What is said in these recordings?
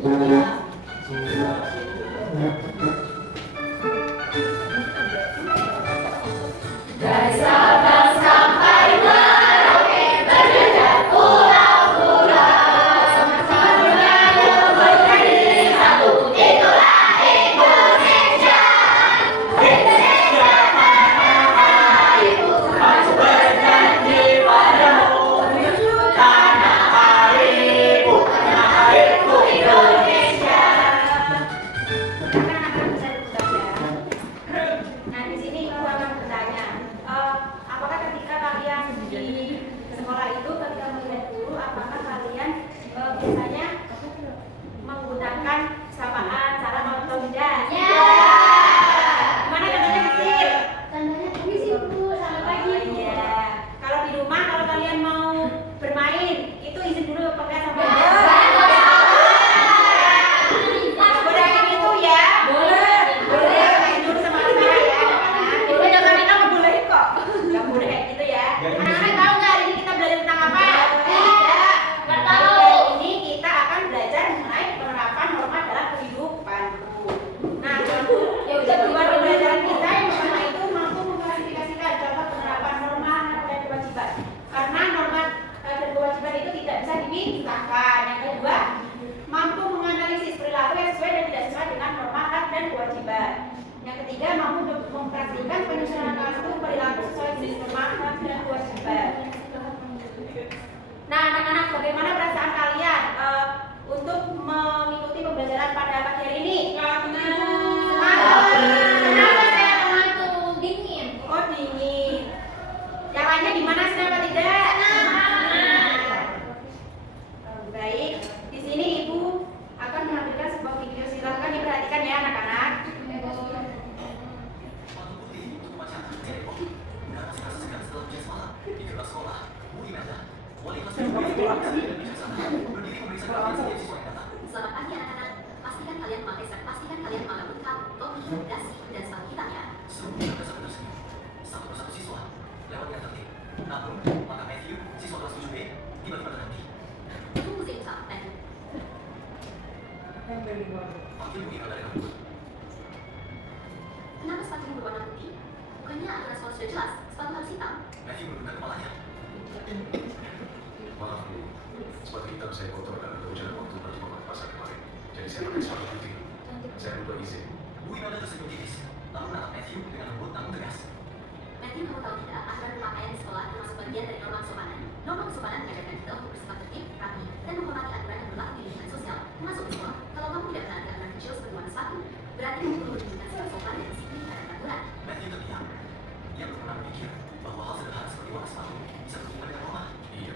Dari Sabang sampai Merauke berdekat pulau-pulau, semuanya menjadi satu. Itulah Indonesia. Indonesia tanah airku, aku berjanji padamu. Tanah airku Indonesia. Nah, di sini aku akan bertanya, apakah ketika kalian di sekolah itu ketika melihat guru, apakah kalian biasanya menggunakan sapaan, salam atau tidak? Ya. Gimana contohnya kecil? Contohnya permisi Bu, selamat pagi. Iya. Kalau di rumah, kalau kalian mau bermain, itu izin dulu pakai sama Yang ketiga, mampu mempraktikkan penyusunan kartu perilaku sesuai jenis norma dan kewajiban. Nah, anak-anak, bagaimana perasaan kalian untuk mengikuti pembelajaran pada pagi hari ini? Kenapa saya mengantuk? Dingin. Oh, dingin. Yang lainnya di mana? Kenapa tidak? Baik. Di sini Ibu akan menampilkan sebuah video. Silahkan diperhatikan ya, anak-anak. Selamat pagi anak-anak. Pastikan kalian memakai hak, topi, dasi, dan sepatu hitam ya. Semuanya bersama tersenyum. Satu persatu siswa lewat dengan tertib. Namun, maka Matthew, siswa kelas 7B, tiba-tiba berhenti. Tunggu sebentar, Matthew. Panggil mengira dari rambut. Kenapa sepatumu berwarna putih? Bukannya aturan sekolah sudah jelas, sepatu harus hitam. Matthew menundukkan kepalanya. Maaf Bu, sepatu hitam saya kotor karena kehujanan waktu pergi ke pasar kemarin. Jadi saya pakai sepatu putih. Saya lupa izin. Bu Imelda tersenyum tipis, lalu menatap Matthew dengan lembut namun tegas. Matthew, kamu tahu tidak, aturan berpakaian di sekolah termasuk bagian dari norma kesopanan. Norma kesopanan mengajarkan kita untuk bersikap tertib, rapi, dan menghormati aturan yang berlaku di lingkungan sosial, termasuk di sekolah. Kalau kamu tidak menaati aturan kecil seperti warna sepatu, berarti kamu perlu menunjukkan sikap sopan dan disiplin terhadap peraturan. Matthew terdiam. Ia belum pernah berpikir bahwa hal sederhana seperti warna sepatu bisa berhubungan dengan norma. Iya,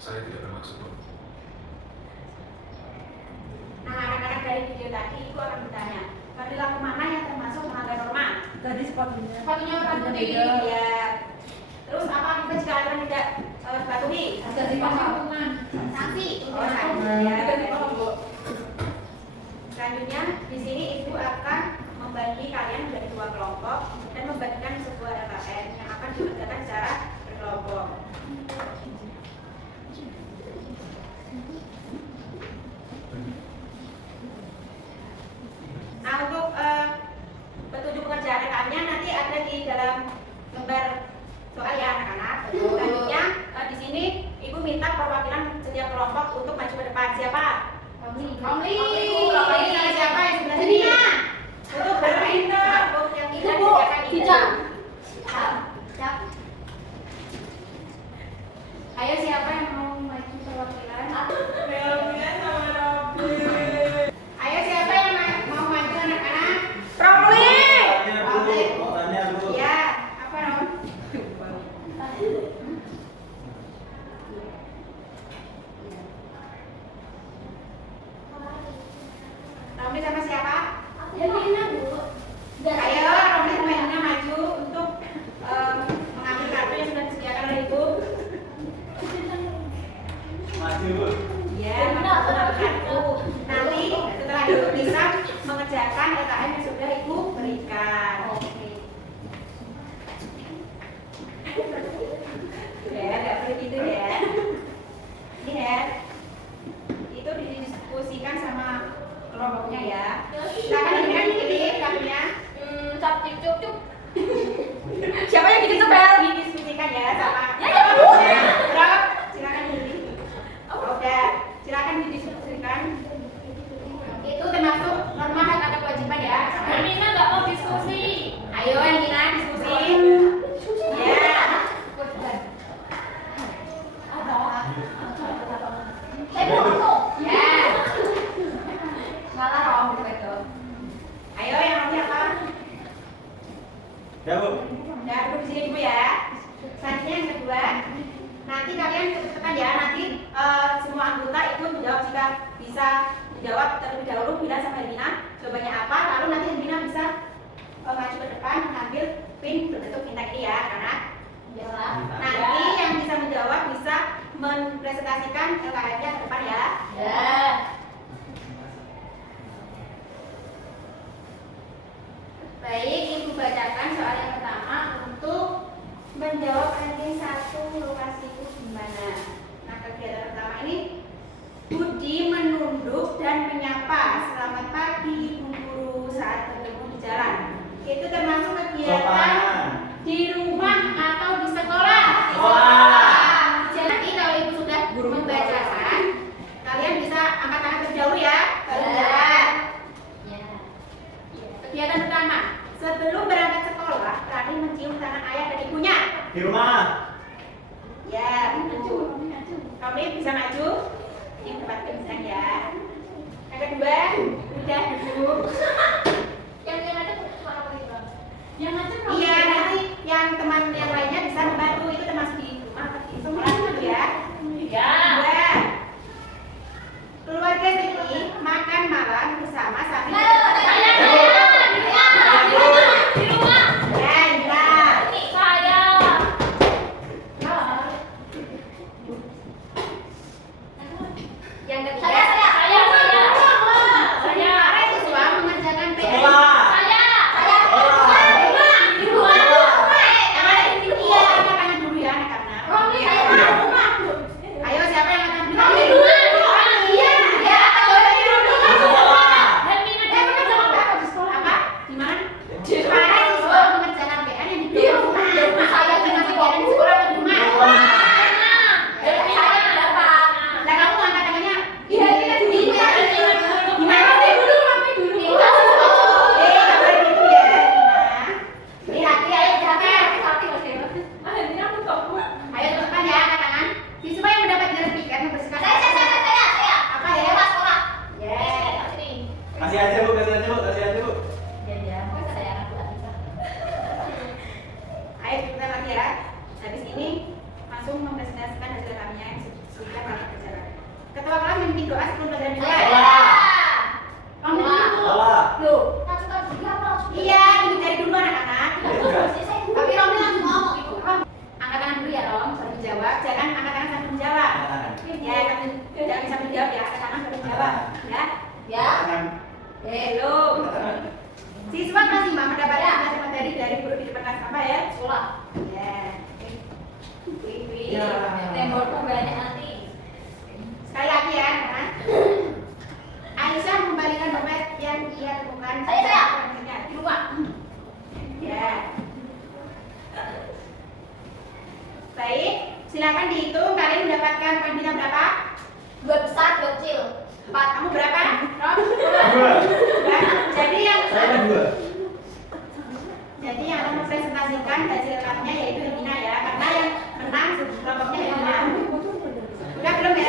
saya tidak bermaksud Bu. Nah, anak-anak, dari video tadi Ibu akan bertanya, perilaku mana yang termasuk melanggar norma? Tadi sepatunya. Sepatunya patuhi. Ya. Terus apa kita jika aturan tidak patuhi? Jadi hukuman. Sanksi. Oh, sanksi. Ya. Selanjutnya, di sini Ibu akan membagi kalian menjadi dua kelompok dan membagikan sebuah LKN yang akan dikerjakan secara berkelompok. Nah, untuk petunjuk pekerjaan rekannya nanti ada di dalam lembar soal ya, anak-anak. Selanjutnya di sini Ibu minta perwakilan setiap kelompok untuk maju ke depan. Siapa? Romli. Romli sama siapa yang sebelah sini? Untuk bermain untuk yang tidak disediakan ini. Ayo, siapa yang mau maju perwakilan? Ayo, siapa yang mau maju, anak-anak? Romli. Ya, apa Rom? Romli sama siapa? Herlina Bu. Ayo, Romli sama Herlina maju untuk mengambil kartu yang sudah disediakan oleh Ibu. Maju Bu. Ya, mengambil kartu. Nanti setelah itu bisa mengerjakan LKM yang sudah Ibu berikan. Oke. Ya, nggak perlu gitu ya. Ini ya. Itu didiskusikan sama kelompoknya ya. Silakan dipilih kartunya. Cap cip cup cup. Siapa yang bikin sebel? Didiskusikan ya sama. Ya, Bu. Berapa? Silakan pilih. Udah, silakan didiskusikan. Itu termasuk norma hak atau kewajiban ya. Hermina nggak mau diskusi. Ayo Elvina diskusi. Ya. Ya. Malah Rom gitu. Ayo yang nanti apa? Ya, Bu. Ya, duduk di sini dulu ya. Selanjutnya yang kedua, nanti kalian cepet-cepetan ya. Nanti semua anggota ikut menjawab jika bisa dijawab terlebih dahulu bila sama Hermina jawabannya apa. Lalu nanti Hermina bisa maju ke depan mengambil pin berbentuk bintang ini ya, karena nanti yang bisa menjawab bisa mempresentasikan LKM-nya ke depan ya. Ya. Baik, Ibu bacakan soal yang pertama untuk menjawab ranking 1 lokasiku di mana. Nah, kegiatan pertama ini Budi menunduk dan menyapa selamat pagi Bu Guru saat bertemu di jalan. Itu termasuk kegiatan di rumah atau di sekolah. Jadi kalau Ibu sudah membacakan, kalian bisa angkat tangan terlebih dahulu ya. Baru jalan. Kegiatan pertama, sebelum berangkat sekolah, Rani mencium tangan ayah dan ibunya. Di rumah. Ya, maju. Kamu bisa maju. Ini tempat kebiasaan ya. Yang kedua, udah duduk. Yang ada suara apa gitu? Yang ada Iya, nanti yang teman yang lainnya bisa membantu. Itu termasuk di rumah atau di sekolah dulu ya. Ya. Kedua, keluarga Siti makan malam bersama sambil Saya di rumah. Ya, iya. Saya. Yang ketiga, Saya. para siswa mengerjakan PR. Sekolah. Saya. Sekolah. Di rumah. Iya, angkat tangan dulu ya anak-anak. Romi, saya di rumah. Ayo siapa yang akan Romi di rumah. Iya, ya. Di sekolah. Hermina dia mengerjakan apa di sekolah? Apa? Di mana? Para siswa mengerjakan PR yang di rumah. Saya dengan kegiatan di sekolah atau di rumah? Nah, kamu angkat tangannya. Iya, kita di mana? Di mana sih? Nggak boleh gitu ya. Ini laki, ayo siapa? Ayo cepetan ya, angkat tangan. Siswa yang mendapat gelar piket membersihkan. Apa ya? Yes. Kasih aja, Bu. Kasih aja, Bu. Kasih aja, Bu. Ayo kita lagi ya. Habis ini langsung mempresentasikan hasil kaminya yang sudah kami kerjakan. Ketua kelas memimpin doa sebelum pelajaran dimulai. Kamu dulu. Sekolah. Loh. Iya, dicari dulu anak-anak. Tapi Romi langsung ngomong itu. Angkat tangan dulu ya Rom, baru menjawab. Jangan angkat tangan sambil menjawab. Ya, jangan bisa menjawab ya. Angkat tangan baru menjawab. Ya. Belum. Siswa kelas 5 mendapatkan hasil materi dari guru di depan kelas apa ya? Ya. Wih. Ya. Sekali lagi ya, anak. Aisyah membalikan dompet yang ia temukan. Saya. Di rumah. Ya. Baik, silakan dihitung. Kalian mendapatkan poin bintang berapa? Kamu berapa? Rom? Dua. Dua. Jadi yang Saya 2. Jadi yang akan mempresentasikan hasil rapnya yaitu Hermina ya, karena yang menang kelompoknya Hermina. Udah belum ya?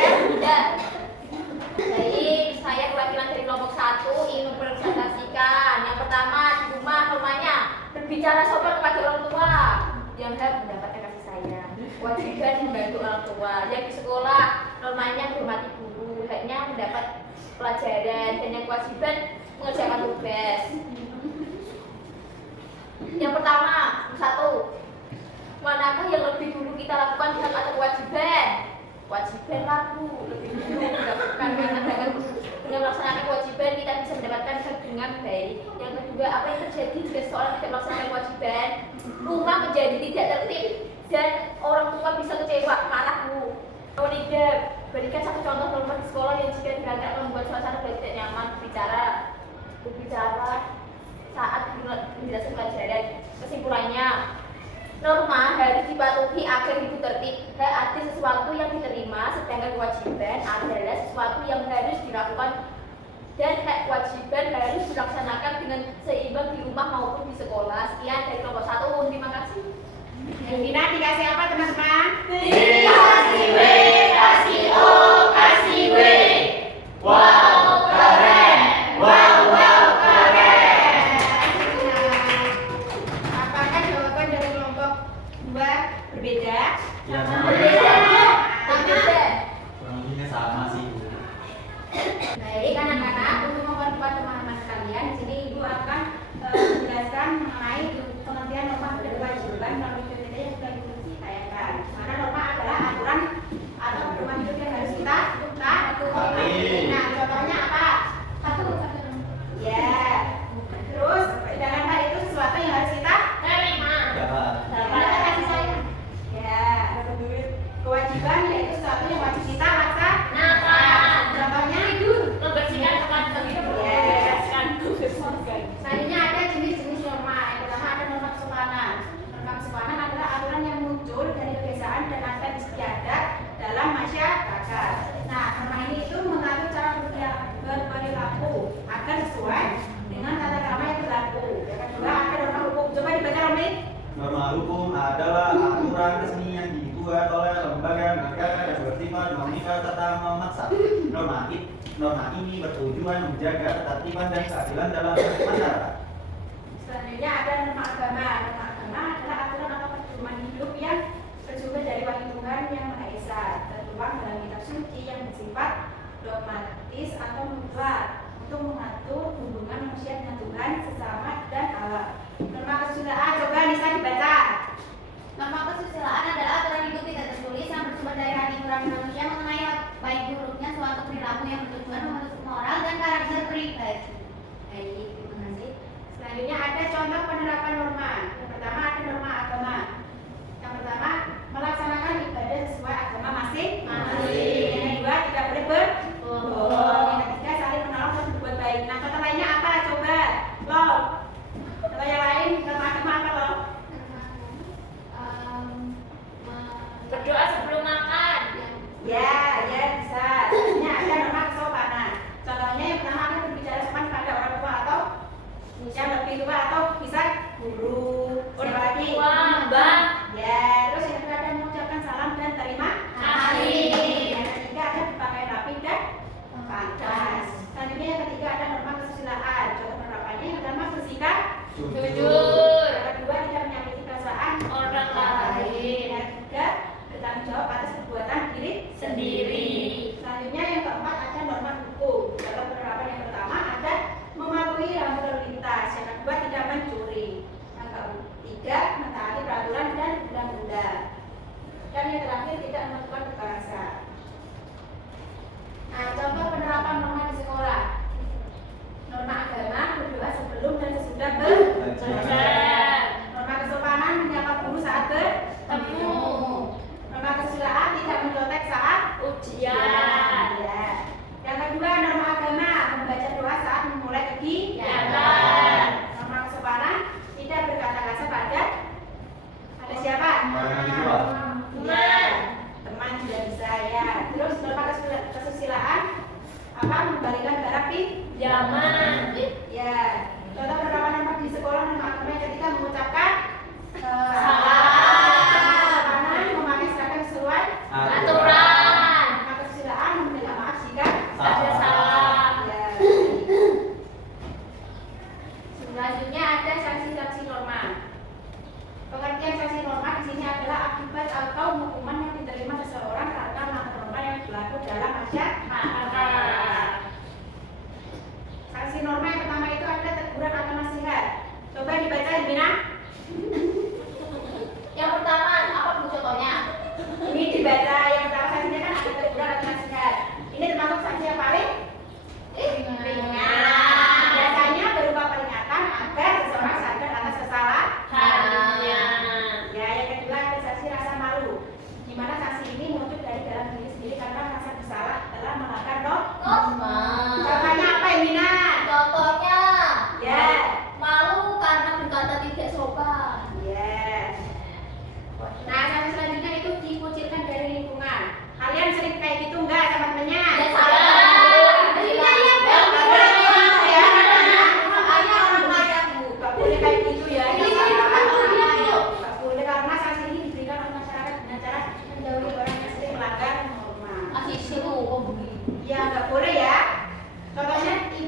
Baik, saya perwakilan dari kelompok 1 ingin mempresentasikan. Yang pertama, di rumah normanya berbicara sopan kepada orang tua yang harus mendapatkan kasih sayang, kewajiban membantu orang tua. Yang di sekolah normanya menghormati guru, haknya mendapat pelajaran, dan yang kewajiban mengerjakan tugas. Yang pertama, 1. Manakah yang lebih dulu kita lakukan hak atau kewajiban? Kewajiban laku lebih dulu dilakukan karena dengan melaksanakan kewajiban kita bisa mendapatkan hak dengan baik. Yang kedua, apa yang terjadi jika seseorang tidak melaksanakan kewajiban? Rumah menjadi tidak tertib dan orang tua bisa kecewa, marah, bu. Nomor 3, berikan satu contoh norma di sekolah yang jika dilanggar akan membuat suasana belajar tidak nyaman, berbicara saat menjelaskan pelajaran. Kesimpulannya, norma harus dipatuhi agar hidup tertib. Hak arti sesuatu yang diterima, sedangkan kewajiban adalah sesuatu yang harus dilakukan dan hak kewajiban harus dilaksanakan dengan seimbang di rumah maupun di sekolah. Sekian dari kelompok 1. Terima kasih. Vina dikasih apa teman-teman? Dikasih W, kasih O, kasih W. Wow, keren. Wow, keren. Apakah jawaban dari kelompok 2 berbeda? Ya, Berbeda. Berbeda. kurang lebihnya sama sih. Baik anak-anak, untuk memperkuat pemahaman kalian, di sini Ibu akan menjelaskan mengenai pengertian norma dan kewajiban melalui PPT yang sudah Ibu sayangkan. Karena norma adalah aturan atau pedoman hidup yang harus kita taati. Nah, contohnya apa? Satu. Ya. Terus, sedangkan hal itu sesuatu yang harus kita Terima. Dapat. dapat kasih sayang. Ya. Kewajiban yaitu sesuatu yang wajib kita laksanakan. Contohnya tidur. Membersihkan tempat tidur. Selanjutnya ada jenis-jenis norma. Yang pertama ada norma kesopanan. Norma kesopanan adalah aturan yang muncul dari kebiasaan dan adat istiadat dalam masyarakat. Nah, norma ini itu mengatur cara berperilaku agar sesuai dengan tata krama yang berlaku. Yang kedua ada norma hukum. Coba dibaca Romli. Norma hukum adalah aturan resmi yang dibuat oleh lembaga negara yang bersifat normatif serta memaksa. Norma ini bertujuan menjaga ketertiban dan keadilan dalam masyarakat. Selanjutnya ada norma agama. Norma agama adalah aturan atau pedoman hidup yang bersumber dari wahyu Tuhan yang Maha Esa, tertuang dalam kitab suci yang bersifat dogmatis atau mutlak untuk mengatur hubungan manusia dengan Tuhan, sesama dan alam. Norma kesusilaan, coba Nisa dibaca. Norma kesusilaan adalah aturan hidup tidak tertulis yang bersumber dari hati nurani manusia mengenai baik buruknya suatu perilaku yang bertujuan membentuk moral dan karakter pribadi. Baik, terima kasih. Selanjutnya ada contoh penerapan norma. Yang pertama ada norma agama. Yang pertama, melaksanakan ibadah sesuai agama masing-masing. Yang kedua, tidak boleh berbohong. Yang ketiga, saling menolong dan berbuat baik. Nah, contoh lainnya apa? Coba, lo. Contoh yang lain, norma agama apa lo? Berdoa sebelum makan. Ya, bisa. Selanjutnya ada norma kesopanan. Contohnya yang pertama ada berbicara sopan pada orang tua atau yang lebih tua atau bisa guru. Siapa lagi? Mbak. Ya, terus yang kedua ada mengucapkan salam dan terima kasih. Yang ketiga ada berpakaian rapi dan pantas. Selanjutnya yang ketiga ada norma kesusilaan. Contoh penerapannya yang pertama bersikap Jujur. yang kedua tidak menyakiti perasaan Orang lain. Yang ketiga bertanggung jawab atas perbuatan diri Sendiri. Selanjutnya yang keempat ada norma hukum. Dalam penerapan yang pertama ada mematuhi rambu lalu lintas. Yang kedua tidak mencuri. Yang ketiga mentaati peraturan dan undang-undang. Dan yang terakhir tidak melakukan kekerasan. Nah, contoh penerapan norma di sekolah. Norma agama berdoa sebelum dan sesudah belajar. Norma kesopanan menyapa guru saat bertemu. Norma kesusilaan tidak mencontek saat Ujian. ya. Yang kedua norma agama membaca doa saat memulai Kegiatan. Norma kesopanan tidak berkata kasar pada siapa? Orang yang kedua. Ya, teman juga bisa ya. Terus norma kesusilaan apa? Membalikan barang di Zaman. ya. Contoh penerapan norma di sekolah norma agama yang ketiga mengucapkan Salam. memakai seragam sesuai Aturan. norma kesusilaan meminta maaf jika Ada salah. ya. Selanjutnya ada sanksi-sanksi norma. Pengertian sanksi norma di sini adalah akibat atau hukuman yang diterima seseorang karena melanggar norma yang berlaku dalam masyarakat. Sanksi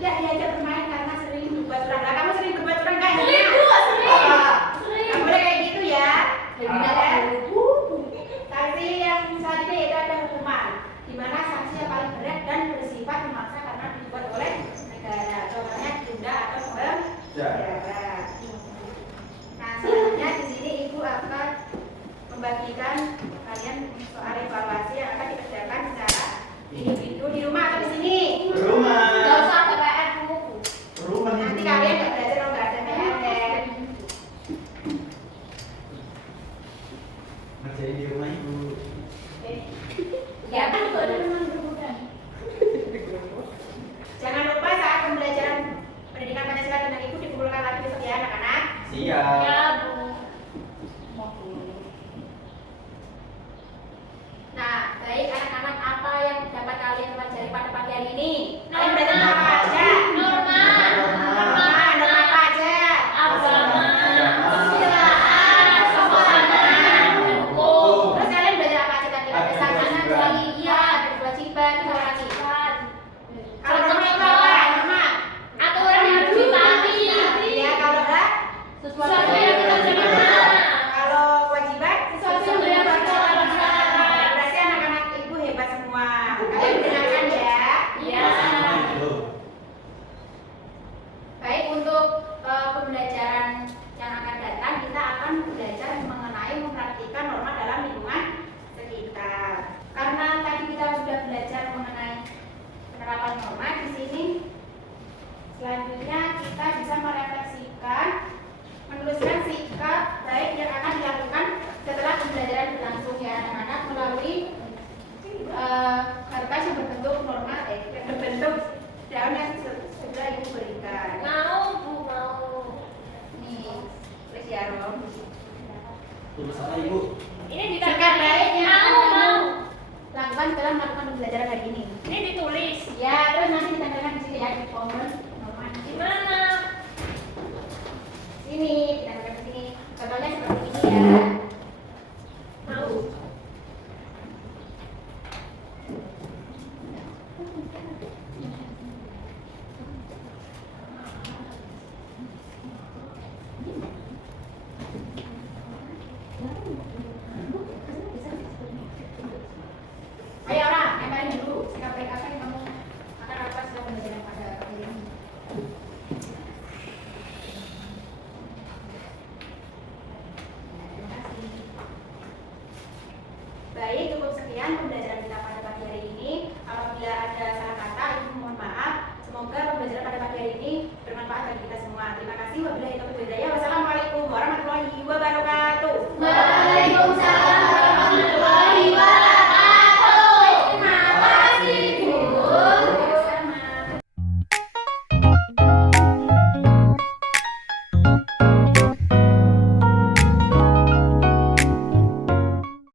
tidak diajak bermain karena sering berbuat curang. Nah, kamu sering berbuat curang nggak? Sering, Bu, sering. Nggak boleh kayak gitu ya. Jadi Ya. aku Sanksi yang selanjutnya yaitu ada hukuman, di mana sanksi yang paling berat dan bersifat memaksa karena dibuat oleh negara. Contohnya ditunda atau penjara. Nah, selanjutnya di sini ibu akan membagikan kalian soal evaluasi yang akan dikerjakan secara individu di rumah atau di sini. Rumah. nggak usah ada PR, Bu. Rumah nih. Nanti kalian nggak belajar kalau nggak ada PR kan? Ngerjain di rumah ibu. Ya kan juga ada memang berbulan. Jangan lupa saat pembelajaran pendidikan Pancasila dengan ibu dikumpulkan lagi besok ya anak-anak. Siap. Ya, Bu. Nah, baik anak-anak, apa yang dapat kalian pelajari pada pagi hari ini? Norma. Kalian belajar apa aja? Norma. Norma apa aja? Agama. Agama. Kesusilaan. Kesopanan. Hukum. Terus kalian belajar apa aja tadi? Ada sanksi, kewajiban. iya, ada kewajiban, sama lagi. Kewajiban. Kalau norma itu apa? Norma. Aturan yang harus ditaati. Ya, kalau enggak, Sesuatu yang kita terima. kalau kewajiban, Sesuatu yang kita laksanakan. Berarti anak-anak ibu hebat semua. Kalian mendengarkan ya? Iya. Tuh. Baik, untuk pembelajaran yang akan datang kita akan belajar mengenai mempraktikkan norma dalam lingkungan sekitar. Karena tadi kita sudah belajar mengenai penerapan norma di sini, selanjutnya kita bisa merefleksikan, menuliskan sikap baik yang akan dilakukan setelah pembelajaran berlangsung ya anak-anak melalui kertas yang berbentuk norma, yang berbentuk daun yang sudah ibu berikan. Mau, Bu, mau. Nih, tulis ya Rom. Tulis apa ibu? Ini Sikap ditandai. baik yang akan Mau, kamu mau. lakukan setelah melakukan pembelajaran hari ini. Ini ditulis. Ya, terus nanti ditandaikan di sini ya di kolom norma. Di mana? Sini, ditandaikan di sini. Contohnya seperti ini ya. Mau. Ayo orang, yang paling dulu. Sikap baik apa yang kamu akan lakukan setelah pembelajaran pada hari ini? Terima kasih. Baik, cukup sekian pembelajaran kita pada pagi hari ini. Apabila ada salah kata, ibu mohon maaf. Semoga pembelajaran pada pagi hari ini bermanfaat bagi kita semua. Terima kasih. Wabillahi taufiq wal hidayah. Wassalamualaikum warahmatullahi wabarakatuh. Waalaikumsalam.